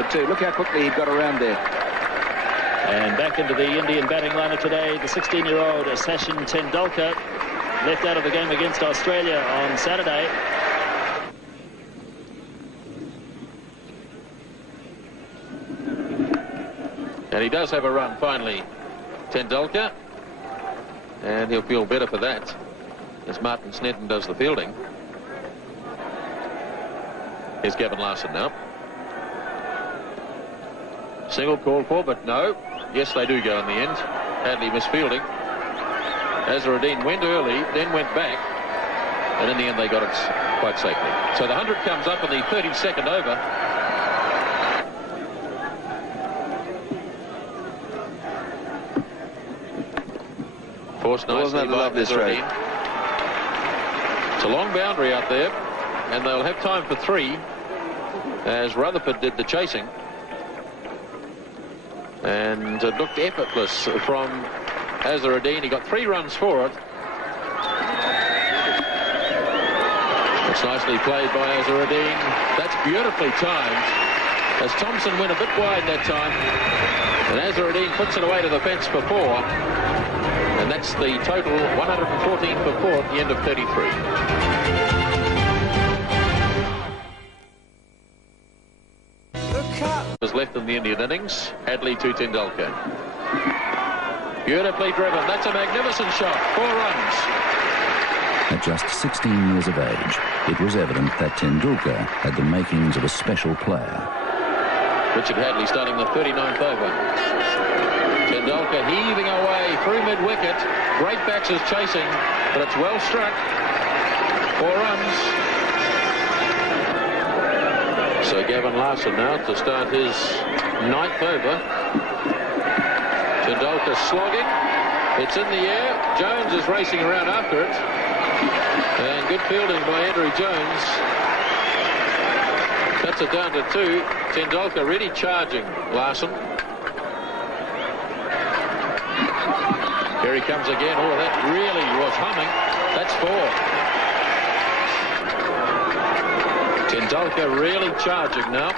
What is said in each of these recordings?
good too. Look how quickly he got around there. And back into the Indian batting lineup today, the 16-year-old Sachin Tendulkar, left out of the game against Australia on Saturday. And he does have a run finally, Tendulkar, and he'll feel better for that as Martin Snedden does the fielding. Here's Gavin Larson now. Single called for, but no. Yes, they do go in the end. Hadley misfielding. Azharuddin went early, then went back, and in the end they got it quite safely. So the 100 comes up in the 32nd over. Forced nicely by Azharuddin. It's a long boundary out there, and they'll have time for 3, as Rutherford did the chasing. And it looked effortless from Azharuddin. He got 3 runs for it. It's nicely played by Azharuddin. That's beautifully timed, as Thompson went a bit wide that time. And Azharuddin puts it away to the fence for 4. And that's the total, 114 for 4 at the end of 33. Was left in the Indian innings. Hadley to Tendulkar. Beautifully driven. That's a magnificent shot. 4 runs. At just 16 years of age, it was evident that Tendulkar had the makings of a special player. Richard Hadley starting the 39th over. Tendulkar heaving away through mid-wicket. Great batsers chasing, but it's well struck. 4 runs. So Gavin Larson now to start his 9th over. Tendulkar slogging. It's in the air. Jones is racing around after it. And good fielding by Andrew Jones. Cuts it down to 2. Tendulkar really charging Larson. Here he comes again. Oh, that really was humming. That's 4. Tendulkar really charging now.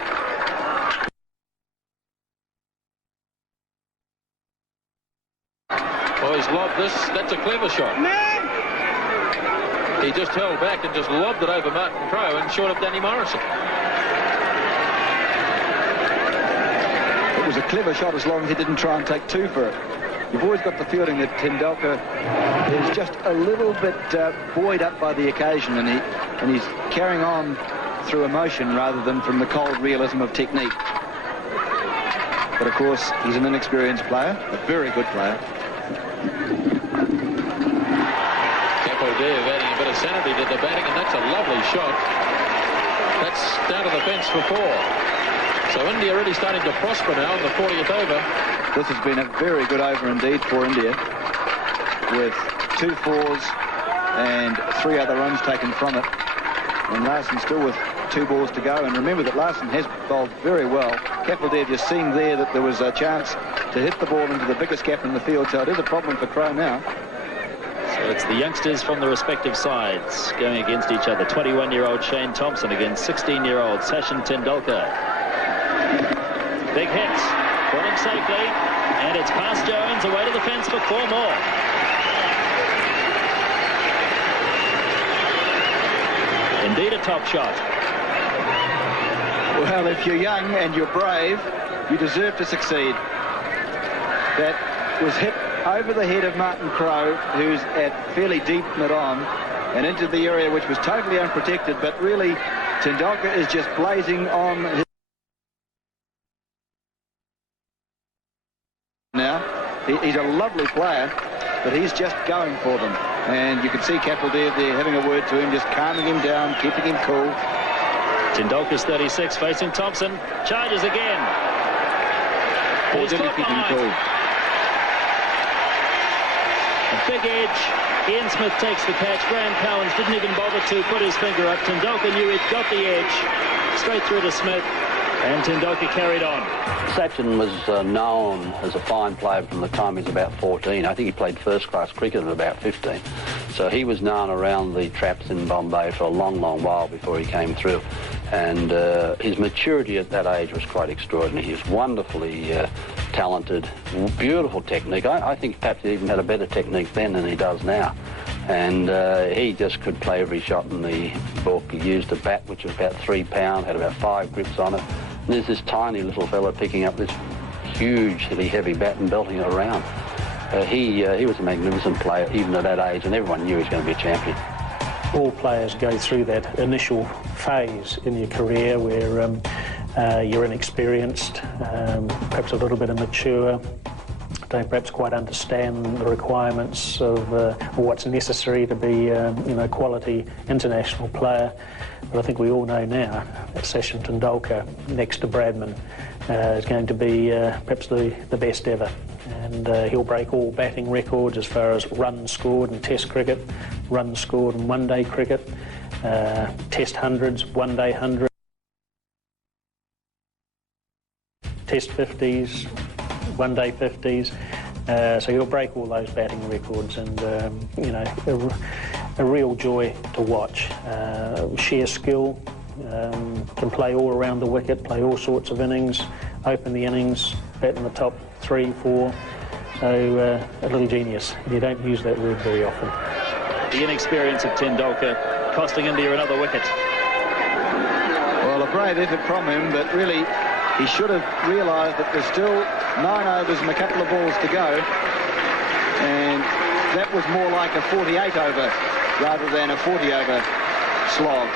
Oh, he's lobbed this. That's a clever shot. He just held back and just lobbed it over Martin Crowe and short of Danny Morrison. It was a clever shot as long as he didn't try and take 2 for it. You've always got the feeling that Tendulkar is just a little bit buoyed up by the occasion, and he's carrying on through emotion rather than from the cold realism of technique. But of course, he's an inexperienced player, a very good player. Kapildev adding a bit of sanity to the batting, and that's a lovely shot. That's down to the fence for 4. So India really starting to prosper now in the 40th over. This has been a very good over indeed for India, with 2 4s and 3 other runs taken from it. And Larson still with 2 balls to go. And remember that Larson has bowled very well. Kapildev just seeing there that there was a chance to hit the ball into the biggest gap in the field. So it is a problem for Crowe now. So it's the youngsters from the respective sides going against each other. 21-year-old Shane Thompson against 16-year-old Sachin Tendulkar. Big hit. Caught him safely. And it's past Jones, away to the fence for 4 more. Indeed a top shot. Well, if you're young and you're brave, you deserve to succeed. That was hit over the head of Martin Crowe, who's at fairly deep mid-on, and into the area which was totally unprotected, but really Tendulkar is just blazing on his... Now, he's a lovely player, but he's just going for them. And you can see Kapildev there having a word to him, just calming him down, keeping him cool. Tendulkar's 36, facing Thompson. Charges again. Or did he keep him cool? A big edge. Ian Smith takes the catch. Graham Cowans didn't even bother to put his finger up. Tendulkar knew he'd got the edge. Straight through to Smith. And Tendulkar carried on. Sachin was known as a fine player from the time he was about 14. I think he played first-class cricket at about 15. So he was known around the traps in Bombay for a long, long while before he came through. And his maturity at that age was quite extraordinary. He was wonderfully talented, beautiful technique. I think perhaps he even had a better technique then than he does now. And he just could play every shot in the book. He used a bat which was about 3 pounds, had about 5 grips on it. And there's this tiny little fella picking up this hugely heavy bat and belting it around. He was a magnificent player even at that age, and everyone knew he was going to be a champion. All players go through that initial phase in your career where you're inexperienced, perhaps a little bit immature, don't perhaps quite understand the requirements of what's necessary to be a quality international player. But I think we all know now that Sachin Tendulkar, next to Bradman, is going to be perhaps the best ever. And he'll break all batting records as far as runs scored in Test cricket, runs scored in one-day cricket, Test hundreds, one-day hundreds, Test 50s, one-day 50s. So he'll break all those batting records, and a real joy to watch. Sheer skill, can play all around the wicket, play all sorts of innings, open the innings, bat in the top 3, 4. So a little genius. You don't use that word very often. The inexperience of Tendulkar costing India another wicket. Well, a brave effort from him, but really he should have realised that there's still 9 overs and a couple of balls to go, and that was more like a 48 over rather than a 40 over slog.